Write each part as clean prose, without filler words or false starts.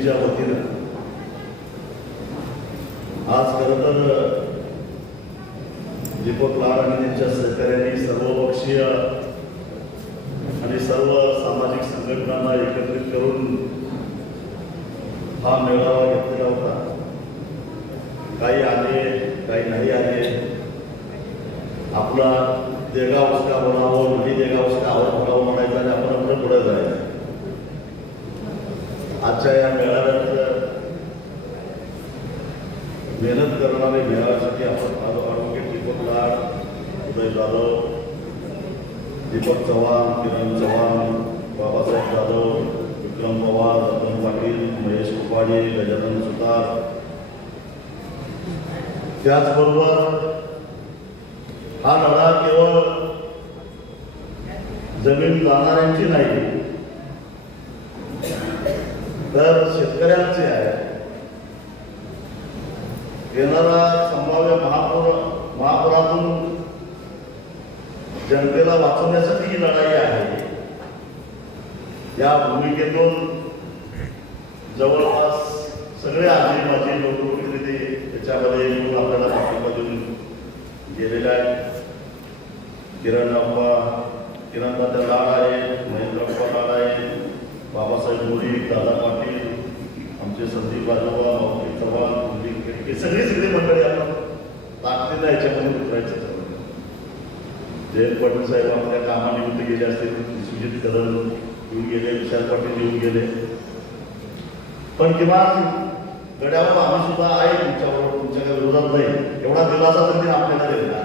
युतीच्या वतीनं आज खरं तर दीपक लाड आणि त्यांच्या सहकार्यांनी सर्वपक्षीय आणि सर्व सामाजिक संघटनांना एकत्रित करून हा मेळावा घेतलेला होता. काही आले, काही नाही आले. आपला देगा उसका बनावं, म्हणजे देगा उसका आवड बनावं म्हणायचं आणि आपण आपलं पुढे जायचं. आजच्या या मेळाव्यात मेहनत करणारे मेळाव्यासाठी आपण ॲडव्होकेट दीपक लाड, उदय जाधव, दीपक चव्हाण, किरण चव्हाण, बाबासाहेब जाधव, विक्रम पवार, रतन पाटील, महेश कुपाडे, गजानन सुतार, त्याचबरोबर हा लढा केवळ जमीन जाणाऱ्यांची नाही तर शेतकऱ्यांचे आहे. येणारा संभाव्य महापुरातून जनतेला वाचवण्यासाठी ही लढाई आहे. या भूमिकेतून जवळपास सगळे आजी माजी लोकप्रतिनिधी त्याच्यामध्ये येऊन आपल्याला पाठिंबा देऊन गेलेले आहेत. किरण दादा लाड आहे, महेंद्र लाड आहे, बाबासाहेब मोदी, दादा पाटील, आमचे संदीप आजोबा, माऊली चव्हाण, हे सगळी मंडळी आपण ताकदीला याच्यामध्ये उतरायचं. जयंत पाटील साहेब आपल्या कामानिमित्त गेले असतील, सुजित कदम येऊन गेले, विशाल पाटील येऊन गेले, पण किमान गड्यावर आम्ही सुद्धा आहे तुमच्यावर, तुमच्या विरोधात नाही एवढा दिलासा त्यांनी आपल्याला दिला.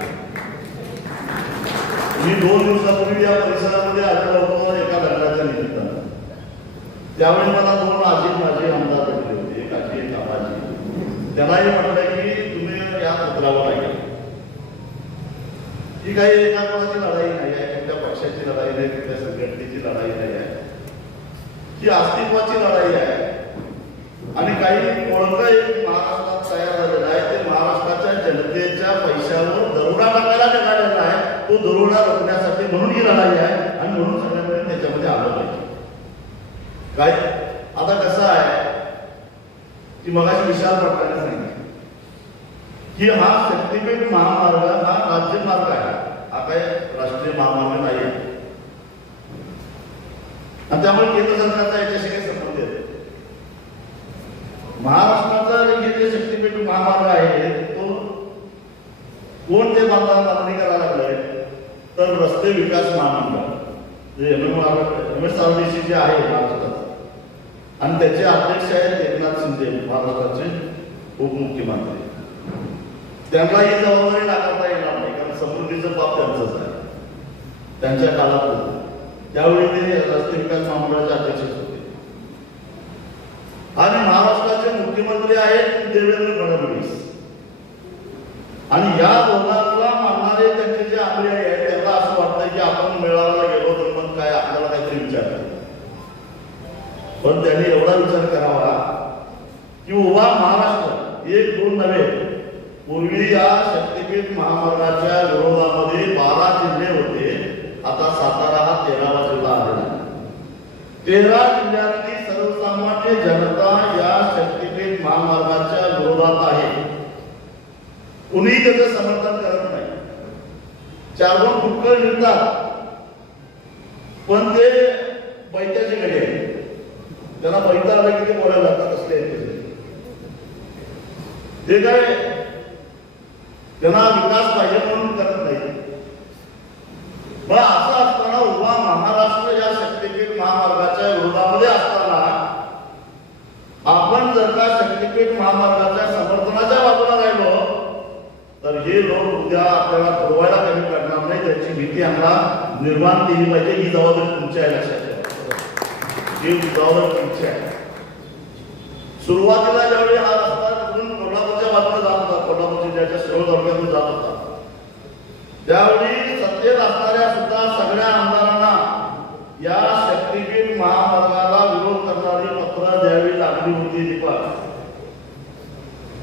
मी 2 दिवसापूर्वी या परिसरामध्ये आलेलो होतो एका लग्नाच्या निमित्तानं. त्यावेळी मला 2 आजी माझे आमदार भेटले होते, एक आजी एक आबाजी. त्यांनाही म्हटलं की तुम्ही या पत्रावर आहे. ही काही एका कोणाची लढाई नाही आहे, कुठल्या पक्षाची लढाई नाही, कुठल्या संघटनेची लढाई नाही आहे. ही अस्तित्वाची लढाई आहे. आणि काही ओळख एक महाराष्ट्रात तयार झालेला आहे. ते महाराष्ट्राच्या जनतेच्या पैशावर दरोडा टाकायला निघालेला आहे. तो दरोडा रोखण्यासाठी म्हणून ही लढाई आहे आणि म्हणून सगळ्यांनी त्याच्यामध्ये आलं पाहिजे. काय आता कसं आहे की मगाशी विशाल पाटलांनी सांगितलं की हा शक्तीपीठ महामार्ग हा राज्यमार्ग आहे, हा काय राष्ट्रीय महामार्ग नाही. आणि त्यामुळे केंद्र सरकारचा याच्याशी काही संबंध येतो. महाराष्ट्राचा हे जे शक्तीपीठ महामार्ग आहे तो कोण ते बांधणी करायला लागलाय तर रस्ते विकास महामंडळ जे MSRDC जे आहे महाराष्ट्रात आणि त्याचे अध्यक्ष आहेत एकनाथ शिंदे महाराष्ट्राचे उपमुख्यमंत्री. त्यांना ही जबाबदारी नाकारता येणार नाही कारण समृद्धीचं बाब त्यांचंच आहे. त्यांच्या काळात त्यावेळी ते रस्ते विकास महामंडळाचे अध्यक्ष होते आणि महाराष्ट्राचे मुख्यमंत्री आहेत देवेंद्र फडणवीस. आणि या दोघांना मानणारे त्यांचे जे अनुयायी आहेत त्यांना असं वाटतं की आपण मेळाव्याला गेलो तर मग काय आपल्याला काहीतरी विचार करायचा. पण त्यांनी एवढा विचार करावा की उभा महाराष्ट्र 1-2 नव्हे, पूर्वी या शक्तीपीठ महामार्गाच्या विरोधामध्ये 12 जिल्हे होते. आता सातारा हा 13वा जिल्हा आलेला. 13 जिल्ह्यातली सर्वसामान्य जनता या शक्तीपीठ महामार्गाच्या विरोधात आहे. कुणीही त्याचं समर्थन करत नाही. 4 गुण फुटकळ मिळतात पण ते बैठ्याचे गडे आहेत. त्यांना बैठा आलं की ते बोलायला लागतात असले ते काय त्यांना विकास पाहिजे म्हणून करत नाही. मग असं असताना उभा महाराष्ट्र या शक्तीपीठ महामार्गाच्या विरोधामध्ये असताना आपण जर का शक्तीपीठ महामार्गाच्या समर्थनाच्या बाजूला राहिलो तर हे लोक उद्या आपल्याला पुरवायला कमी करणार नाही. त्याची भीती आम्हाला निर्माण केली पाहिजे. ही जबाबदारी तुमची आहे, लक्षात ठेवा. ही जबाबदारी तुमची आहे. सुरुवातीला ज्यावेळी हा रस्ता कोल्हापूरच्या बाजूला जात होता, कोल्हापूर जिल्ह्याच्या शिरोळ तालुक्यातून जात होता, त्यावेळी सत्तेत असणाऱ्या सुद्धा सगळ्या आमदारांना या शक्तीपीठ महामार्गाला विरोध करणारी पत्र द्यावी लागली होती. दीपक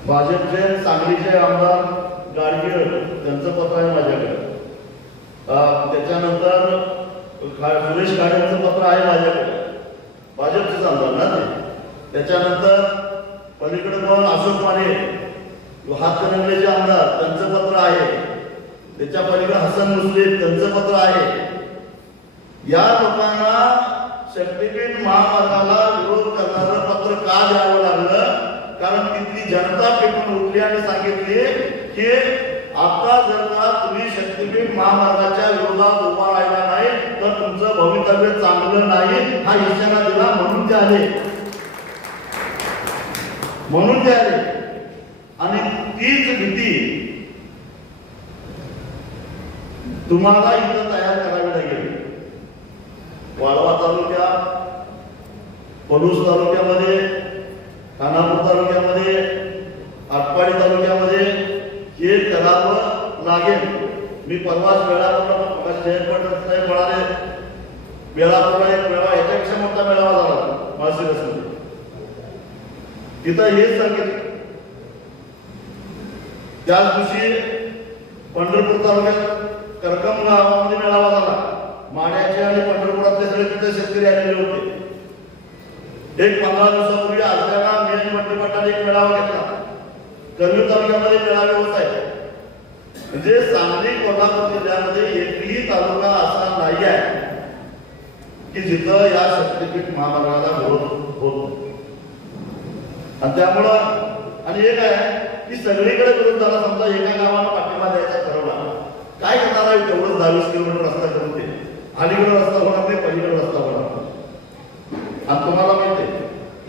भाजपचे सांगलीचे आमदार गाडगीळ त्यांचं पत्र आहे माझ्याकडे. त्याच्यानंतर सुरेश खाडेंचं पत्र आहे माझ्याकडे. भाजपचे आमदार ना ते त्याच्यानंतर पलीकडे पण अशोक माने हातकणंगलेचे आमदार त्यांचं पत्र आहे. त्याच्या पलीकडे हसन मुस्लिम त्यांचं पत्र आहे. या लोकांना शक्तीपीठ महामार्गाला विरोध करणारं पत्र का द्यावं लागलं? कारण तिथली जनता पेटून उठली आणि सांगितली की आता जर का तुम्ही शक्तीपीठ महामार्गाच्या विरोधात उभा राहिला नाही तर तुमचं भवितव्य चांगलं नाही हा इशारा दिला. म्हणून ते आले, म्हणून ते आले. आणि तीच भीती तुम्हाला इथं तयार करावी लागेल. वाळवा तालुक्यात, पलूस तालुक्यामध्ये, खानापूर तालुक्यामध्ये, आटपाडी तालुक्यामध्ये हे करावं लागेल. मी परवाच वेळापूर जयंत म्हणाले वेळापूरला एक मेळावा याच्यापेक्षा मोठा मेळावा झाला माळशिरसमध्ये. तिथं हेच सांगितलं. त्याच दिवशी पंढरपूर तालुक्यात करकम गावामध्ये मेळावा झाला. माड्याचे आणि पंढरपुरातले सगळे तिथे शेतकरी आलेले होते. एक 15 दिवसापूर्वी आजऱ्याला मेन मंडळाने एक मेळावा घेतला. कर्जत तालुक्यामध्ये मेळावे होत आहेत. म्हणजे सांगली कोल्हापूर जिल्ह्यामध्ये एकही तालुका असा नाही आहे की जिथं या शक्तीपीठ महामार्गाला विरोध होत. आणि त्यामुळं आणि एक आहे की सगळीकडे विरोध झाला. समजा एका गावाला पाठिंबा द्यायचा ठरवला, काय करणार आहे? तेवढंच 22 किलोमीटर रस्ता करून ते अलीकडे रस्ता होणार नाही, पलीकडे रस्ता होणार. आणि तुम्हाला माहिती आहे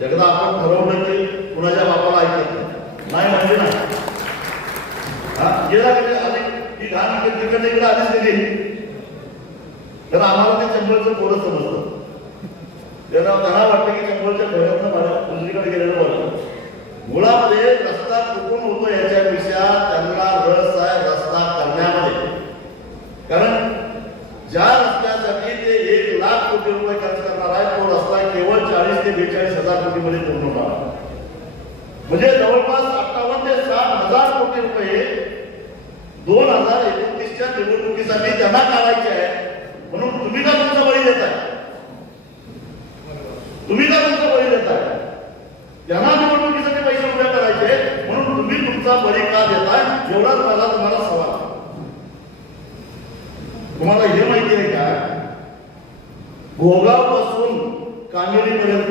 एकदा आपण ठरवलं की कुणाच्या बापाला ऐकत नाही म्हणजे ना गेला ही घाण तिकडे इकडे आधीच गेली तर आम्हाला ते चंबळचं थोडं समजतं. त्यांना वाटतं की चंबळच्या घरातनं दुसरीकडे गेलेलं बरं. मुळामध्ये रस्ता कुठून होतो याच्यापेक्षा त्यांना रस आहे रस्ता करण्यामध्ये. कारण ज्या रस्त्यासाठी ते 1 लाख कोटी रुपये खर्च करणार आहे तो रस्ता केवळ 40 ते 42,000 कोटीमध्ये पूर्ण होणार. म्हणजे जवळपास 58 ते 60,000 कोटी रुपये 2029च्या निवडणुकीसाठी त्यांना काढायचे आहे. म्हणून तुम्ही का तुमचा बळी देताय? तुम्ही का तुमचा बळी देताय? त्यांना निवडणुकीसाठी पैसे उभे करायचे म्हणून तुम्ही तुमचा बळी का देताय? एवढाच मला तुम्हाला सवाल. तुम्हाला हे माहिती आहे का घोगाव पासून कामेरी पर्यंत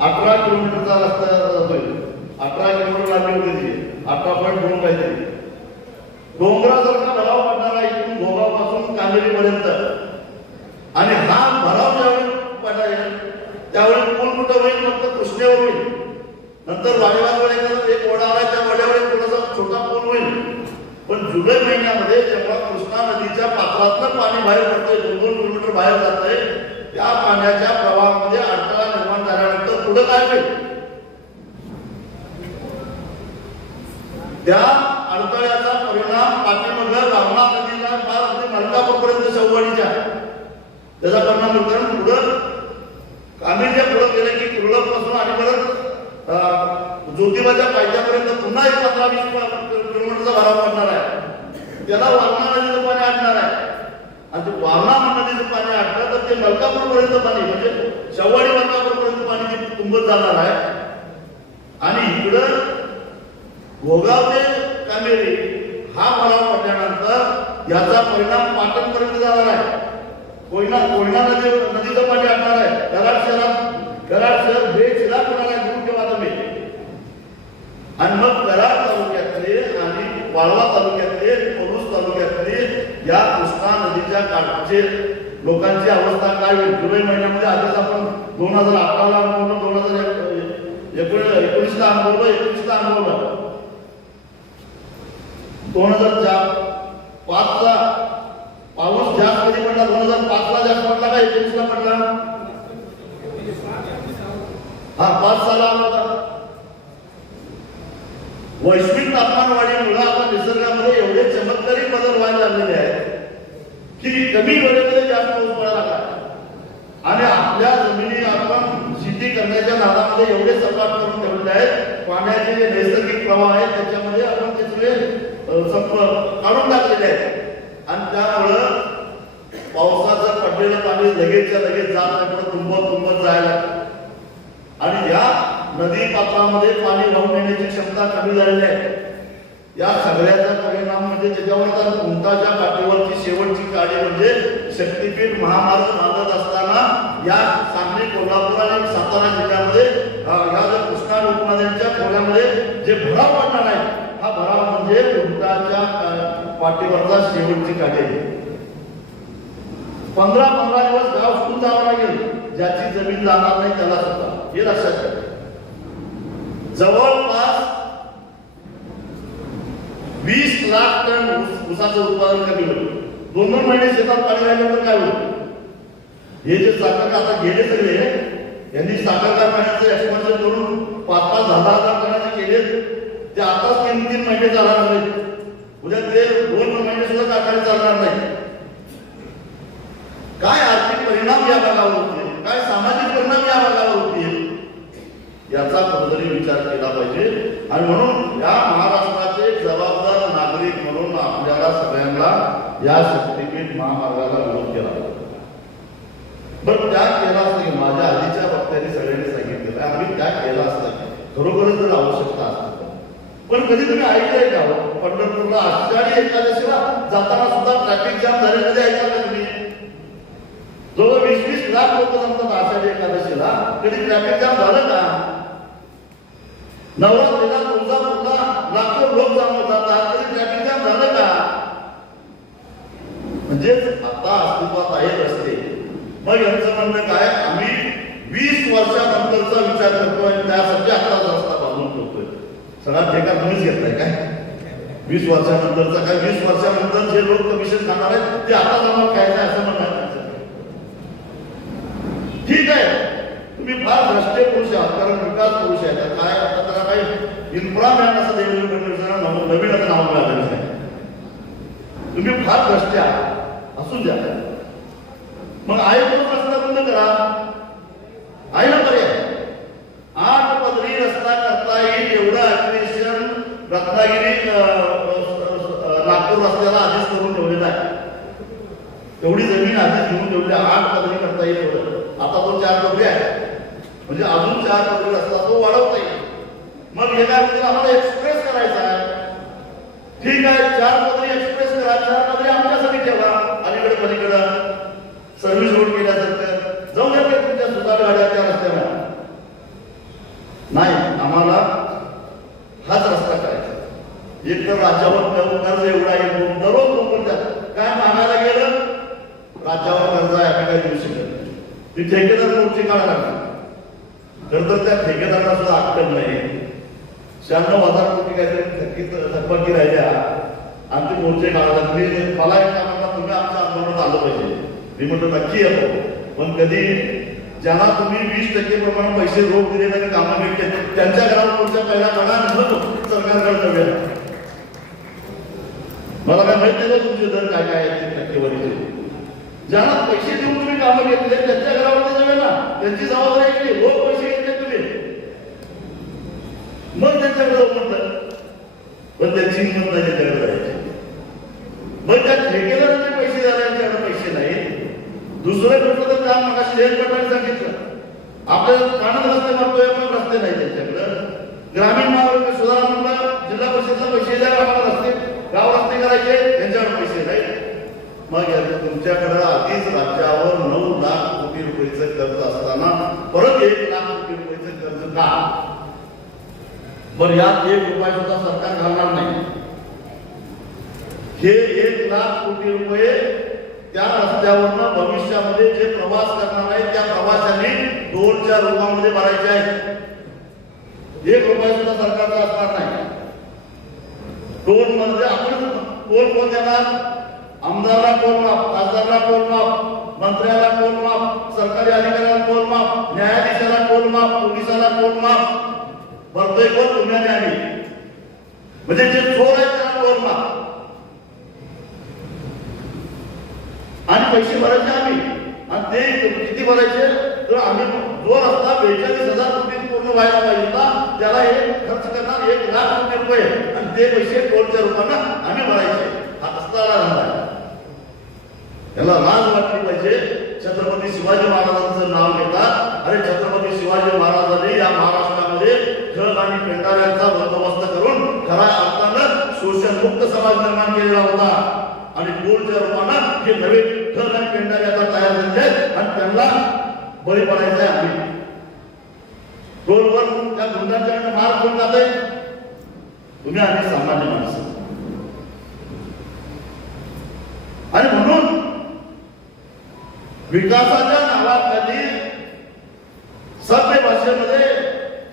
18 किलोमीटरचा रस्ता जातोय. 18 किलोमीटर लांबी होती, 18.2 काहीतरी. डोंगरासारखा भराव पडणार आहे इथून घोगाव पासून कामेरी पर्यंत. आणि हा भराव ज्यावेळी पडेल त्यावेळी पूल कुठं होईल? फक्त कृष्णेवर होईल. नंतर वाडेवाद एक ओढा आला त्या ओढ्यावर एक थोडासा छोटा पूल होईल. पण जुलै महिन्यामध्ये जेव्हा कृष्णा नदीच्या पात्रातनं पाणी बाहेर पडतंय, 2-2 किलोमीटर बाहेर जातंय, त्या पाण्याच्या प्रवाहामध्ये अडथळा निर्माण झाल्यानंतर पुढे काय होईल? त्या अडथळ्याचा परिणाम पाठीमागं रामना नदीला अगदी मलकापूरपर्यंत शेववाडीच्या त्याचा परिणाम होतो. कारण पुढं कामेरीच्या पुढे गेले की कुर्लक पासून आणि परत ज्योतिबाच्या पायथ्यापर्यंत पुन्हा एक 15-20 किलोमीटरचा भराव पडणार आहे. त्याला वारणा नदीचं पाणी आटणार आहे. आणि ते वारणा नदीचं पाणी आटलं तर ते मलकापूरपर्यंत पाणी म्हणजे शेववाडी मलकापूरपर्यंत पाणी तुंबत जाणार आहे. आणि इकडं घोगाव ते कामेरी हा भराव पडल्यानंतर याचा परिणाम पाटणपर्यंत जाणार आहे. कोयना नदीचं पाणी आटणार आहे. कराड शहर बेचिराग होणार आहे. दूर ठेवा तुम्ही. आणि मग कराड तालुक्यातले आणि वाळवा तालुक्यातले, पलूस तालुक्यातले या कृष्णा नदीच्या काठचे लोकांची अवस्था काय होईल? जुलै महिन्यामध्ये आधीच आपण 2018ला अनुभवलं, 2019ला अनुभवलं, 21ला अनुभवलं. 2005चा पाऊस जास्त कधी पडला? 2005ला जास्त पडला का 21ला पडला? हा 5 साला होता. वैश्विक तापमानवाढीमुळे आता निसर्गामध्ये एवढे चमत्कारी बदल व्हायला लागलेले आहेत की कमी वेळेमध्ये जास्त पाऊस पडायला लागला. आणि आपल्या जमिनी आपण शेती करण्याच्या नादामध्ये एवढे सपाट करून ठेवले आहेत, पाण्याचे जे नैसर्गिक प्रवाह आहेत त्याच्यामध्ये आपण ते सगळे काढून टाकलेले आहेत. आणि त्यामुळं पावसाचं पडलेलं पाणी लगेचच्या लगेच जात नाही, तुंबत जायला. आणि नदीपात्रामध्ये पाणी वाहून नेण्याची क्षमता कमी झालेली आहे. या सगळ्याचा परिणाम म्हणजे त्याच्यावर तर उंटाच्या काठीवरची शेवटची काडी म्हणजे शक्तीपीठ महामार्ग बांधत असताना या सांगली, कोल्हापूर आणि सातारा जिल्ह्यामध्ये या ज्या कृष्णा उपनद्यांच्या खोऱ्यामध्ये जे भराव पडणार आहे, हा भराव म्हणजे उंटाच्या पाठीवरचा शेवटची काठी आहे. 15-15 दिवस गाव सुरू जावं लागेल. ज्याची जमीन जाणार नाही त्याला सुद्धा हे लक्षात ठेवा. जवळपास 20 लाख टन ऊसाचं उत्पादन कमी होईल. 2-2 महिने शेतात पाणी राहिल्यावर काय होईल? हे जे साखर आता गेले सगळे यांनी साखर कारखान्याचं एक्सपान्शन करून 5,000-10,000 टनाचे केले, ते आताच 3-3 महिने चालणार नाही. उद्या ते 2 महिने सुद्धा कारखाने चालणार नाही. काय आर्थिक परिणाम या भागावर होतील, काय सामाजिक परिणाम या भागावर होतील याचा कुठेतरी विचार केला पाहिजे. आणि म्हणून या महाराष्ट्राचे जबाबदार नागरिक म्हणून आपल्याला सगळ्यांना या शक्तीपीठ महामार्गाला विरोध केला. बरं त्या केला असतं, माझ्या आधीच्या वक्त्यांनी सगळ्यांनी सांगितलेलं आम्ही काय केला असतं, खरोखरच जर आवश्यकता असते. पण कधी तुम्ही ऐकलंय का पंढरपूरला आषाढी एकादशीला जाताना सुद्धा ट्रॅफिक जाम झाले? कधी ऐकलं का तुम्ही? जवळ 20-20 लाख लोक जमतात आषाढी एकादशीला. कधी ट्रॅफिक जाम झालं का? नवरात्रीला तुळजापूरला लाखो लोक जमत जातात, कधी ट्रॅफिक जाम झालं का? म्हणजे आता अस्तित्वात आहेत रस्ते. मग यांचं म्हणणं काय, आम्ही 20 वर्षानंतरचा विचार करतोय, त्यासाठी आत्ताच रस्ता बांधून ठेवतोय. सगळा ठेका तुम्हीच घेतलाय काय? 20 वर्षानंतरचा काय? 20 वर्षानंतर जे लोक कमिशन खाणार आहेत ते आता आम्हाला खायचं असं म्हणणार. ठीक आहे, तुम्ही फार राष्ट्रीय पुरुष आहात, कारण विकास पुरुष आहे. काय आता त्याला काही इन्फ्रामॅन असं देवेंद्र फडणवीसांना नवीन आता नाव मिळालेलं आहे. तुम्ही फार भ्रष्ट आहात, असू द्या. मग आहे तो रस्ता बंद करा, आहे ना पर्याय. 8 पदरी रस्ता करता येईल एवढं ऍप्लिकेशन रत्नागिरी नागपूर रस्त्याला आधीच करून ठेवलेलं आहे. एवढी जमीन आधीच घेऊन ठेवली, 8 पदरी करता येईल एवढं. आता तो 4 पदरी आहे, म्हणजे अजून 4 पदरी रस्ता तो वाढवता येईल. मग हे काय म्हणजे आम्हाला एक्सप्रेस करायचा आहे. ठीक आहे, 4 पदरी एक्सप्रेस करा, 4 पदरी आमच्यासाठी ठेवा. अलीकडे पलीकडं सर्व्हिस रोड केल्यासारखं जाऊन द्या तुमच्या सुधार गाड्या त्या रस्त्याला. नाही, आम्हाला हाच रस्ता करायचा. एक तर राज्यावर कर्ज एवढा आहे, दररोज लोक काय मागायला गेलं, राज्यावर कर्ज आहे आपण काही देऊ शकत नाही. ती ठेकेदार मोर्चे काढा लागतात. खरं तर त्या ठेकेदारांना सुद्धा अक्कल नाही. 96,000 कोटी काहीतरी थकबाकी राहिल्या आणि ते मोर्चे काढा लागले. मला एक काम म्हणतात, तुम्ही आमच्या आंदोलनात आलं पाहिजे. मी म्हटलं नक्की येतो, पण कधी ज्यांना तुम्ही 20% प्रमाणे पैसे रोख दिले आणि कामं केले त्यांच्या घरावर मोर्चा पहिला काढा, सरकारकडे जाऊया. मला काय माहित नाही तुमचे दर काय काय आहेत टक्केवारीचे. ज्यांना पैसे देऊन तुम्ही कामं घेतले त्यांच्या घरावर जाऊया ना, त्यांची जबाबदारी केली. रोख पैसे घेतले तुम्ही, मग त्यांच्याकडे जाऊ म्हटलं. पण त्यांची हिंमत नाही त्यांच्याकडे जायची. मग त्या ठेकेदारांचे पैसे द्यायला त्यांच्याकडे पैसे नाही. दुसरं म्हटलं तर काम मगाशी जयंत पाटलांनी सांगितलं, आपल्याला पाण्यात रस्ते मारतोय पण रस्ते नाही त्यांच्याकडं. ग्रामीण महामार्ग सुधारणा म्हणलं, जिल्हा परिषदला पैसे द्या, आम्हाला रस्ते गाव रस्ते करायचे, त्यांच्याकडे पैसे नाही. मग तुमच्याकडे आधीच राज्यावर 9 लाख कोटी रुपयाचं कर्ज असताना परत 1 लाख कोटी रुपयाचं कर्ज का? बरं, यात 1 रुपया सुद्धा सरकार घालणार नाही. हे 1 लाख कोटी रुपये त्या रस्त्यावरनं भविष्यामध्ये जे प्रवास करणार आहेत त्या प्रवाशांनी टोलच्या रूपामध्ये भरायचे आहेत. 1 रुपया सुद्धा सरकारचा असणार नाही. टोल मध्ये आपण टोल कोण देणार? आमदारला टोल माफ, खासदारला टोल माफ, मंत्र्याला टोल माफ, सरकारी अधिकाऱ्याला टोल माफ, न्यायाधीशाला टोल माफ, पोलिसाला टोल माफ. भरतोय कोण? पुण्याने आम्ही. म्हणजे जे चोर आहेत त्याला टोल माफ आणि पैसे भरायचे आम्ही. आणि ते किती भरायचे? तर आम्ही जो रस्ता 42,000 कोटी पूर्ण व्हायला पाहिजे ना, त्याला हे खर्च करणार 1 लाख कोटी रुपये आणि ते पैसे टोलच्या रूपानं आम्ही भरायचे. हा रस्ता झाला. त्याला लाज वाटली पाहिजे. छत्रपती शिवाजी महाराजांचं नाव घेतात. अरे छत्रपती शिवाजी महाराजांनी या महाराष्ट्रामध्ये गावामध्ये ढग आणि पेंढाऱ्यांचा बंदोबस्त करून खऱ्या अर्थानं शोषणमुक्त समाज निर्माण केलेला होता आणि टोलच्या रूपानं हे नवे ढग आणि पेंढारे आता तयार झाले आहेत आणि त्यांना बळी पडायचं आहे आम्ही टोलवर त्या गुंडांच्याकडे मार कोण जाते तुम्ही आणि सामान्य माणसं आणि म्हणून विकासाच्या नावाखाली सभ्य भाषेमध्ये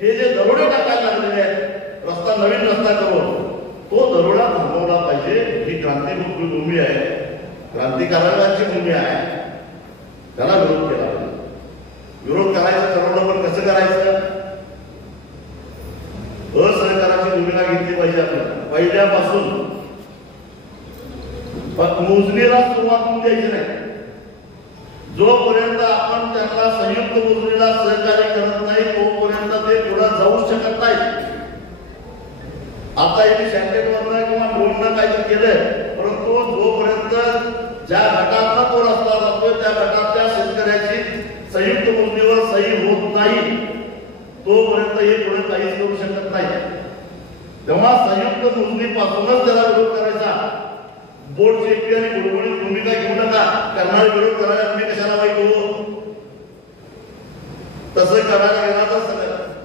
हे जे दरोडे टाकायला लागलेले आहेत रस्ता नवीन रस्ता करून तो दरोडा थांबवला पाहिजे ही क्रांतिमुखी भूमी आहे क्रांतिकारकांची भूमी आहे त्याला विरोध केला विरोध करायचं ठरवलं पण कसं करायचं असहकाराची भूमिका घेतली पाहिजे आपल्याला पहिल्यापासून मोजणीला सुरुवात होऊन द्यायची नाही जोपर्यंत आपण त्यांना संयुक्त मोजणीला सहकार्य करत नाही तोपर्यंत ते पुढे जाऊ शकत नाही आता इथे शँकेटवरनं किंवा ड्रोननं काहीतरी केलंय परंतु जोपर्यंत ज्या गटातला तो रस्ता जातोय त्या गटातल्या शेतकऱ्याची संयुक्त मोजणीवर सही होत नाही तोपर्यंत हे पुढे काहीच करू शकत नाही तेव्हा संयुक्त मोजणीपासूनच त्याला विरोध करायचा बोर्डची एकटी आणि गुळगुळीत भूमिका घेऊ नका करणारे विरोध करायला तुम्ही कशाला वाईट हो तसं करायला गेला तर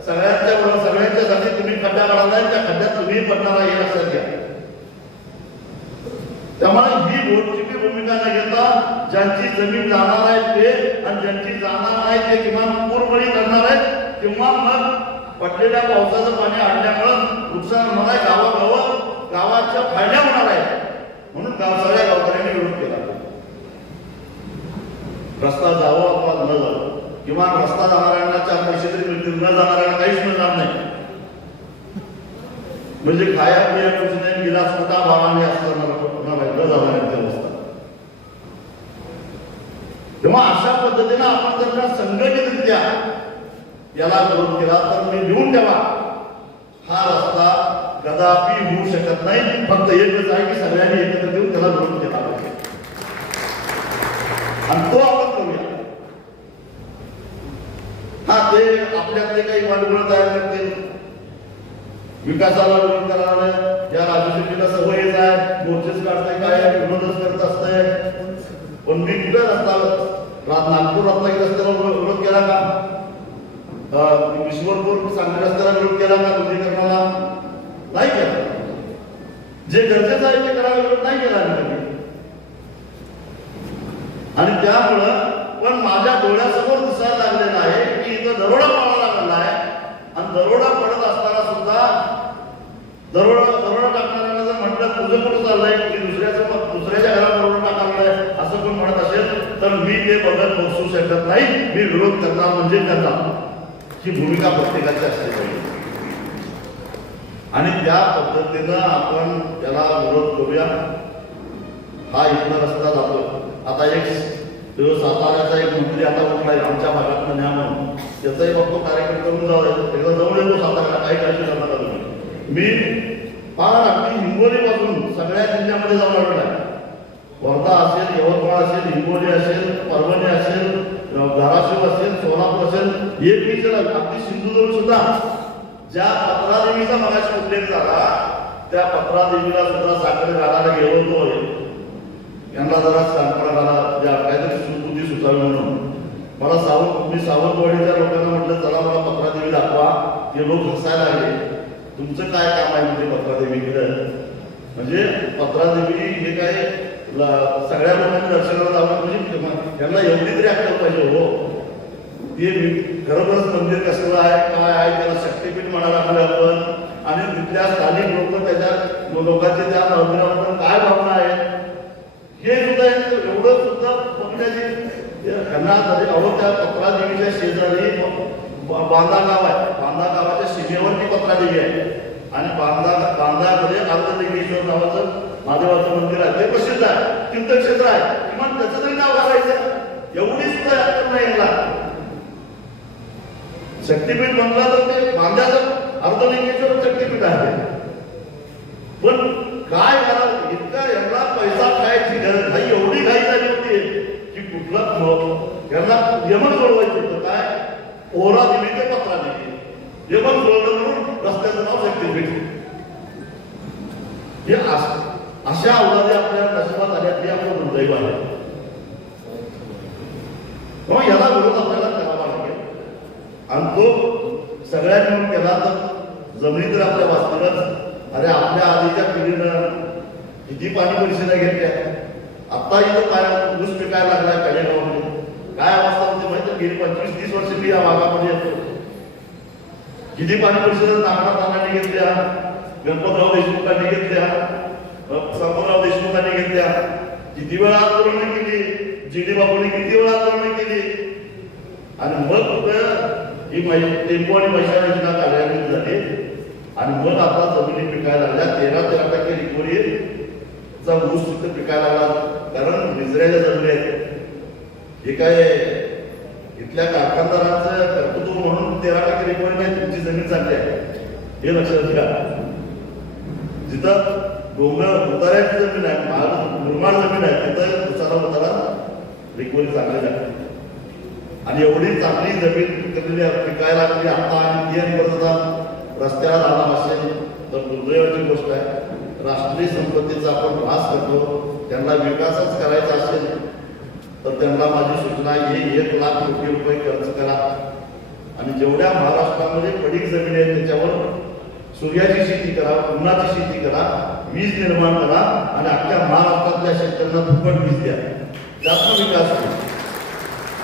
सगळ्यांच्यासाठी तुम्ही खड्डा काढायला त्या खड्ड्यात तुम्ही पडणार हे लक्षात घ्या त्यामुळे ही बोर्डची भूमिका न घेता ज्यांची जमीन जाणार आहे ते आणि ज्यांची जाणार आहे ते किमान पूर्वपणे करणार आहेत किंवा मग पडलेल्या पावसाचं पाणी आणल्यामुळे नुकसान होणार आहे गावाच्या फायद्या होणार आहे म्हणून सगळ्या गावकऱ्यांनी विरोध केला रस्ता जावं अथवा न जावं किंवा रस्ता जाणाऱ्यांना 4 पैसे तरी मिळतील न जाणाऱ्यांना काहीच मिळणार नाही म्हणजे खाया पिया कुठे गिलास मोठा भावाने असताना न जाणाऱ्यांची अवस्था तेव्हा अशा पद्धतीने आपण जर का संघटितरित्या याला विरोध केला तर मी लिहून ठेवा हा रस्ता कदापि होऊ शकत नाही फक्त एकच आहे की सगळ्यांनी एकत्र येऊन त्याला विरोध केला पाहिजे आणि तो आपण करूया हा ते आपल्यातले काही वादविवाद तयार करतील विकासाला विरोध करायला या राजनीतीला सवयच आहे मोर्चेच काढताय काय विरोधच करत असतंय पण मी कुठे रस्ता नागपूर रत्नागिरी रस्त्याला विरोध केला का ईश्वरपूर सांगली रस्त्याला विरोध केला का रुंदीकरणाला नाही केला जे गरजेचं आहे ते करायला विरोध नाही केला आणि त्यामुळं पण माझ्या डोळ्यासमोर दिसायला लागलेलं आहे की इथं दरोडा पडायला लागला आहे आणि दरोडा पडत असताना सुद्धा दरोडा टाकणाऱ्यांना जर म्हटलं तुझं कुठं चाललंय की दुसऱ्याच्या घरात दरोडा टाकलाय असं कोण म्हणत असेल तर मी ते बघत बसू शकत नाही मी विरोध करणार म्हणजे करणार ही भूमिका प्रत्येकाची असली पाहिजे आणि त्या पद्धतीनं आपण त्याला विरोध करूया हा इथला रस्ता जातो आता एक साताऱ्याचा एक मंत्री आता उठलाय आमच्या भागात न्या म्हणून त्याचाही बघतो कार्यक्रम करून एकदा जवळ येतो साताऱ्याला काही काळजी करणार मी फार अगदी हिंगोली पासून सगळ्या जिल्ह्यामध्ये जाऊन आलेला आहे वर्धा असेल यवतमाळ असेल हिंगोली असेल परभणी असेल धाराशिव असेल सोलापूर असेल एक विषय अगदी सिंधुदुर्ग सुद्धा ज्या पत्रादेवीचा मगाशी उल्लेख झाला त्या पत्रादेवीला सुद्धा साखर घालायला गेलो होतो यांना जरा साखर घाला ज्या काहीतरी सुबुद्धी सुचावी म्हणून मला मी सावंतवाडीच्या लोकांना म्हटलं चला मला पत्रादेवी दाखवा ते लोक हसायला लागले तुमचं काय काम आहे म्हणजे पत्रादेवीकडे म्हणजे पत्रादेवी हे काय सगळ्या लोकांनी दर्शनाला जावं म्हणजे त्यांना एवढी तरी अक्कल पाहिजे हो ते खरोखरच मंदिर कसलं आहे काय आहे त्याला शक्तीपीठ म्हणायला लागलं आपण आणि तिथल्या स्थानिक लोक त्याच्या लोकांचे त्या मंदिराबद्दल काय भावना आहे हे सुद्धा एवढं सुद्धा बघण्याची त्यांना त्या पत्रादेवीच्या शेजारी बांधा गाव आहे बांधा गावाच्या सीमेवरती पत्रादेवी आहे आणि बांधामध्ये अर्धलिंगेश्वर नावाचं महादेवाचं मंदिर आहे ते प्रसिद्ध आहे तीर्थक्षेत्र आहे किमान त्याचं तरी नाव घालायचं एवढी सुद्धा अक्कल नाही याला शक्तीपीठ म्हणला तर ते बांध्याचं अर्धलिंगेश्वर शक्तीपीठ आहे पण काय झालं इतका यांना पैसा खायची घाई एवढी घाई झाली होती की कुठला यांना यमन सोडवायचं होतं काय ओरा दिली ते पत्रा दिली यमन मग याला विरोध आपल्याला करावा लागेल आणि तो सगळ्यांनी मिळून केला तर जमिनी तर आपल्या वाचतीलच. अरे आपल्या आधीच्या पिढीनं किती पाणी परिषदा घेतल्या. आता इथं काय ऊस पिकायला लागलाय कडेगावमध्ये. काय अवस्था होती माहिती, गेली 25-30 वर्ष मी या भागामध्ये येतो. किती पाणी परिषदा नागनाथ अण्णांनी घेतल्या, गणपतराव देशमुखांनी घेतल्या, संपतराव देशमुखांनी घेतल्या. किती वेळा आंदोलनं केली, जी.डी. बापूंनी किती वेळा आंदोलनं केली. आणि मग ही टेम्पो आणि पैसा योजना कार्यान्वित झाली आणि मग आता जमिनी पिकायला लागल्या. 13% रिकव्हरीचा ऊस तिथं पिकायला लागला. कारण निजऱ्याच्या जमिनी आहेत. हे काय इथल्या कारखानदारांचं कर्तृत्व म्हणून 13% रिकव्हरी नाही, तुमची जमीन चांगली आहे हे लक्षात घ्या. जिथं डोंगर उतार्याची जमीन आहे, निर्माण जमीन आहे, तिथं उतारा रिकव्हरी चांगली आहे. आणि एवढी चांगली जमीन पिकायला लागली आता आणि रस्त्याला राहणार असेल तर दुर्दैवाची गोष्ट आहे. राष्ट्रीय संपत्तीचा आपण ऱ्हास करतो. त्यांना विकासच करायचा असेल तर त्यांना माझी सूचना आहे, 1 लाख कोटी रुपये खर्च करा आणि जेवढ्या महाराष्ट्रामध्ये पडीक जमीन आहे त्याच्यावर सूर्याची शेती करा, उन्हाची शेती करा, वीज निर्माण करा आणि अख्ख्या महाराष्ट्रातल्या शेतकऱ्यांना फुकट वीज द्या. जास्त विकास होईल.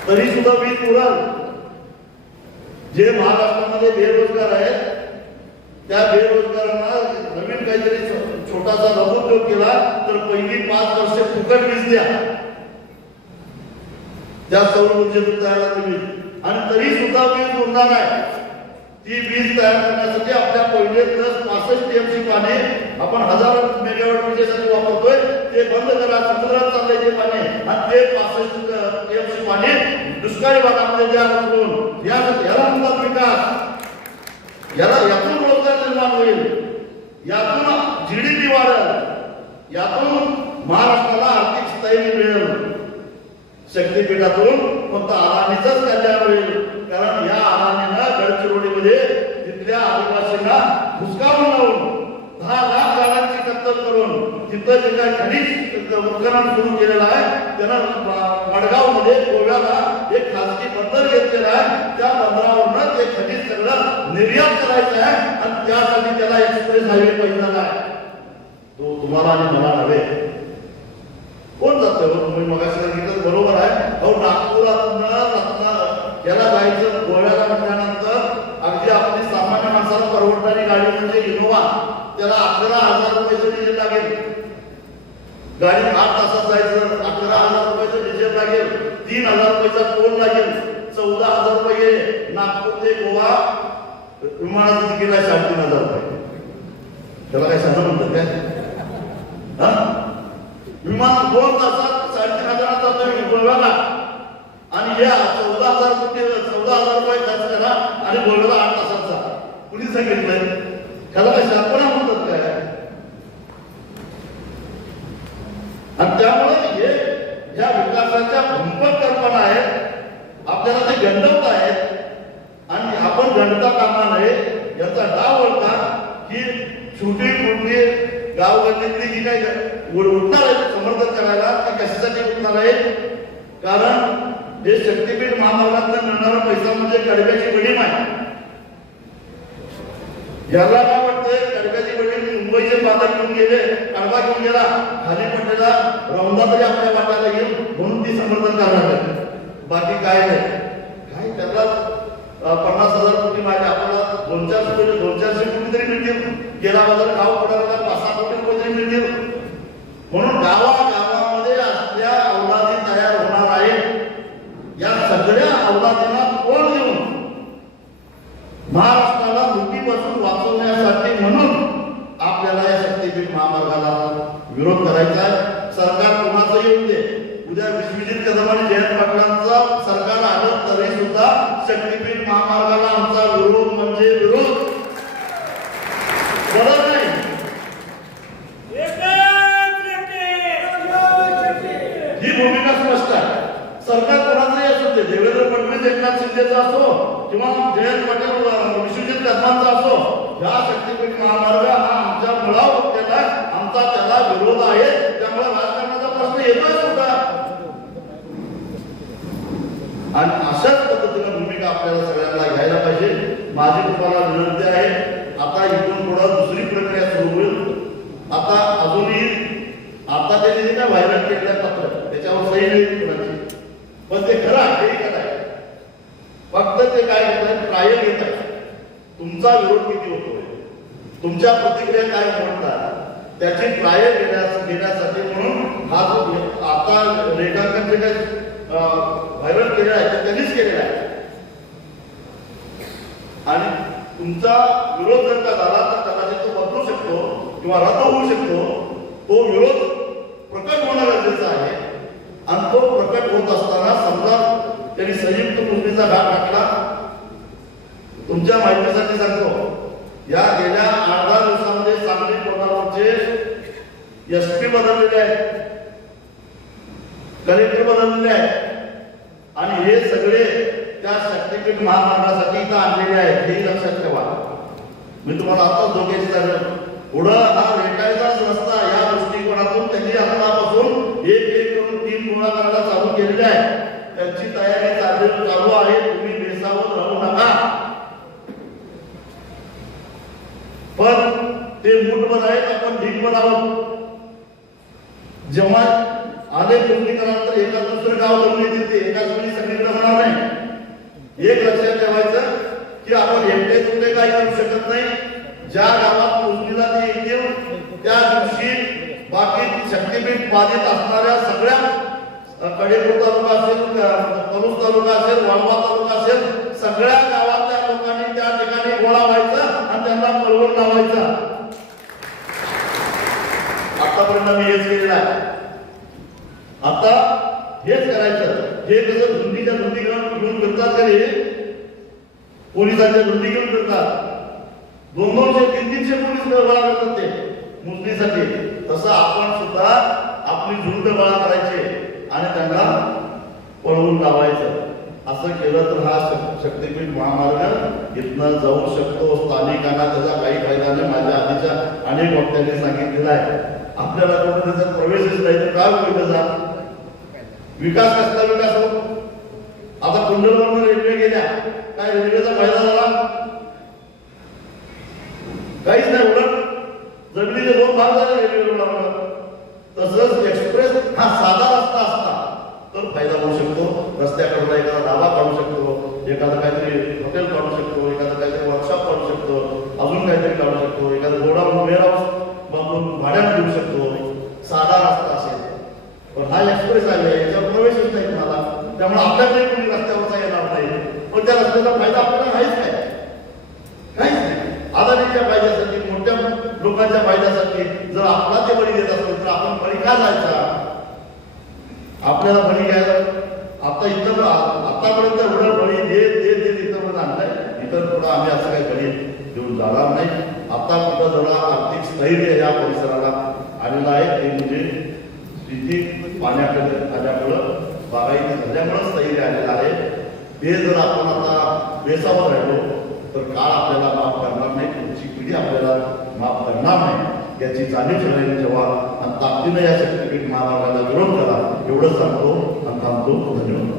तरी सुद्धा वीज उडाल. जे महाराष्ट्रामध्ये बेरोजगार आहेत त्या बेरोजगारांना नवीन काहीतरी छोटासा लघुउद्योग केला तर पहिली 5 वर्षे फुकट वीज द्या. त्या सौर ऊर्जेतून तयार झालेली वीज आणि तरी सुद्धा वीज उरणार आहे. ती वीज तयार करण्यासाठी आपल्या पहिले 65 टीएमसी पाणी आपण 1000 मेगावॉट विजेसाठी वापरतोय. ते बंद करा. समुद्रात चाललंय ते पाणी आणि ते 65 टीएमसी पाणी दुष्काळी भागामध्ये द्या. याला म्हणतात विकास. यातून रोजगार निर्माण होईल, यातून जीडीपी वाढेल, यातून महाराष्ट्राला आर्थिक स्थैर्य मिळेल. शक्तीपीठातून फक्त अदानीचंच कल्याण होईल. कारण या अदानीनं गडचिरोलीमध्ये तिथल्या आदिवासींना हुसकावून लावून 10 लाख झाडांची कत्तल करून तिथं जे काही खनिज उत्खनन सुरू केलेलं आहे त्यानं मडगाव मध्ये गोव्याला एक खासगी बंदर घेतलेला आहे. त्या बंदरावरनं ते खनिज सगळं निर्यात करायचं आहे आणि त्यासाठी त्याला एक्सप्रेस हायवे पाहिजे आहे. तो तुम्हाला आणि मला नव्हे. कोण जातं? तुम्ही मगाशी सांगितलं बरोबर आहे. अहो नागपुरातून याला जायचं गोव्याला म्हटल्यानंतर अगदी आपली सामान्य माणसाला परवडणारी गाडी म्हणजे इनोवा. त्याला 11,000 रुपयाचं डिझेल लागेल. गाडी 8 तासात जायचं 11,000 रुपयाचं डिझेल लागेल. 3,000 रुपयाचा टोल लागेल. 14,000 रुपये. नागपूर ते गोवा विमानाचं तिकीट आहे 3,500 रुपये. त्याला काय सांगा म्हणतात काय? विमान 2 तासात 3,500 जातोय गोव्याला आणि या 14,000 रुपये खर्च करा आणि गोव्याला 8 तासात जा. कुणी सांगितलंय? त्याला काय शार्पणा म्हणतात काय? आणि त्यामुळे हे ज्या विकासाच्या भंपक कल्पना आहेत आपल्याला ते गंडवत आहेत आणि आपण गंडता कामा नये. याचा डाव ओळखा की छोटी मोठी गावगल्लीतली जी काही उठणार आहेत समर्थन करायला ते कशासाठी उठणार आहेत? कारण हे शक्तीपीठ महामार्गातून मिळणारा पैसा म्हणजे कडब्याची वडीम आहे. याला काय वाटतंय? कडब्याची वडीम मुंबईचे बाजार घेऊन गेले, कडबा घेऊन गेला, खाली पडलेला रौंदा तरी आपल्या वाटायला येईल म्हणून ती समर्थन करणार आहे. बाकी काय नाही. काय त्याला 50,000 कोटी मागे आपल्याला 200-400 कोटी तरी मिळतील. गेला बाजार गाव पडायला 5-6 कोटी रुपये तरी मिळतील. म्हणून गावागावामध्ये असल्या अवलादी तयार होणार आहेत. या सगळ्या अवलादींना तोंड देऊन महाराष्ट्राला लुटीपासून वाचवण्यासाठी म्हणून आपल्याला या शक्तीपीठ महामार्गाला विरोध करायचा आहे. सरकार कोणाचं येऊ दे. उद्या विश्वजित कदम आणि जयंत पाटलांचा सरकार आलं तरी सुद्धा शक्तीपीठ महामार्गाला आमचा विरोध म्हणजे विरोध. बरोबर नाही? ही भूमिका स्पष्ट आहे. सरकार कोणाचंही असू दे, देवेंद्र फडणवीस एकनाथ शिंदेचा असो किंवा जयंत पाटील विश्वजित कदमांचा असो, या शक्तीपीठ महामार्ग हा आमच्या मुळावर उठलेला आहे. आमचा त्याला विरोध आहे. त्यामुळे राजकारणाचा प्रश्न येतोय सुद्धा. आणि अशाच पद्धतीनं भूमिका आपल्याला सगळ्यांना घ्यायला पाहिजे. माझी तुम्हाला विनंती आहे, आता इथून पुढे दुसरी प्रक्रिया सुरू होईल. आता अजूनही आता त्यांनी जे काय व्हायरल केलेलं पत्र त्याच्यावर सही नाही कोणाची, पण ते खरं आहे काय, फक्त ते काय करतात, ट्रायल घेत आहे. तुमचा विरोध किती होतोय, तुमच्या प्रतिक्रिया काय म्हणतात त्याची ट्रायल घेण्यासाठी म्हणून हा जो आता रेखांकन जे काय व्हायरल केलेला आहे ते त्यांनीच केलेला आहे. आणि तुमचा विरोध जर का झाला तर कदाचित तो बदलू शकतो किंवा रद्द होऊ शकतो. तो विरोध प्रकट होणं गरजेचं आहे. आणि तो प्रकट होत असताना समजा त्यांनी संयुक्त कृतीचा भाग टाकला. तुमच्या माहितीसाठी सांगतो, या गेल्या 8-10 दिवसामध्ये सांगली कोल्हापूरचे एसपी बदललेले आहेत, कलेक्टर बदललेले आहेत आणि हे सगळे त्या शक्तीपीठ महामार्गासाठी इथं आणलेले आहेत. हे लक्षात ठेवा. मी तुम्हाला आता जोग्याची झालं पुढं हा रेटायचाच रस्ता या दृष्टिकोनातून त्यांनी आतापासून एक करून 3 गोळा करायला चालू केलेले आहे. त्यांची तयारी चालू आहे. तुम्ही बेसावध राहू नका. पण ते मूठभर आहेत, आपण ढीकभर आहोत. जेव्हा आले पूर्णीकरणानंतर एका दुसरं गाव बनवून येतील, ते एकाच वेळी सगळीकडे होणार नाही. एक लक्षात ठेवायचं की आपण एकटे तुमचे काही करू शकत नाही. ज्या गावात मोजणीला ते येतील त्या दिवशी बाकी शक्तीपीठ बाधित असणाऱ्या सगळ्या कडेपूर तालुका असेल, पलूस तालुका असेल, वाळवा तालुका असेल, सगळ्या गावातल्या लोकांनी त्या ठिकाणी गोळा व्हायचा आणि त्यांना पळवून लावायचा. आतापर्यंत मी हेच केलेलं आहे. आता हेच करायचं. हे कसं धुंदीच्या धुंदी घेऊन फिरतात तरी पोलिसांच्या धुंदी घेऊन फिरतात. 200-300 पोलीस गोळा करतात ते मोजणीसाठी. तसं आपण सुद्धा आपली झुंड गोळा करायची आणि त्यांना पळवून लावायचं. असं केलं तर हा शक्तीपीठ महामार्ग इथनं जाऊ शकतो. स्थानिकांना त्याचा काही फायदा नाही. माझ्या आधीच्या अनेक वक्त्यांनी सांगितलेलं आहे. आपल्याला कोणता त्याचा प्रवेशच नाही तर काय होईल त्याचा विकास, कसला विकास हो. आता कुंडलवरून रेल्वे गेल्या, काय रेल्वेचा फायदा झाला? काहीच नाही. उलट जमिनीचे 2 भाग झाले रेल्वेवर. तसंच एक्सप्रेस हा साधा रस्ता असता तर फायदा होऊ शकतो. रस्त्याकडला एखादा धाबा काढू शकतो, एखादं काहीतरी हॉटेल काढू शकतो, एखादं काहीतरी वर्कशॉप काढू शकतो, अजून काहीतरी काढू शकतो, एखादं गोडाऊन वेअरहाऊस बांधून भाड्यात देऊ शकतो. साधा रस्ता असेल. पण हा एक्सप्रेस आहे, याच्यावर प्रवेशच नाही तुम्हाला. त्यामुळे आपल्याकडे कोणी रस्त्यावरचा येणार नाही. पण त्या रस्त्याचा फायदा आपल्याला काहीच नाही, काहीच नाही. आदानीच्या फायद्यासाठी, मोठ्या लोकांच्या फायद्यासाठी जर आपला ते बळी देत असेल तर आपण बळी का जायचा? आपल्याला बळी घ्यायला आता इथं आतापर्यंत एवढं बळी देत इथं पण आणलंय. इतर पुढं आम्ही असं काही बळी देऊन जाणार नाही. आता कुठं जरा आर्थिक स्थैर्य या परिसराला आलेलं आहे. ते म्हणजे स्थिती पाण्याकडे आल्यामुळं, बागायती झाल्यामुळं स्थैर्य आलेलं आहे. ते जर आपण आता बेसावत राहिलो तर काळ आपल्याला माफ करणार नाही, पुढची पिढी आपल्याला माफ करणार नाही. याची जाणीव सगळ्यांनी जेव्हा आणि ताकदीनं या शक्तीपीठ महामार्गाला विरोध करा एवढं सांगतो आणि थांबतो. धन्यवाद.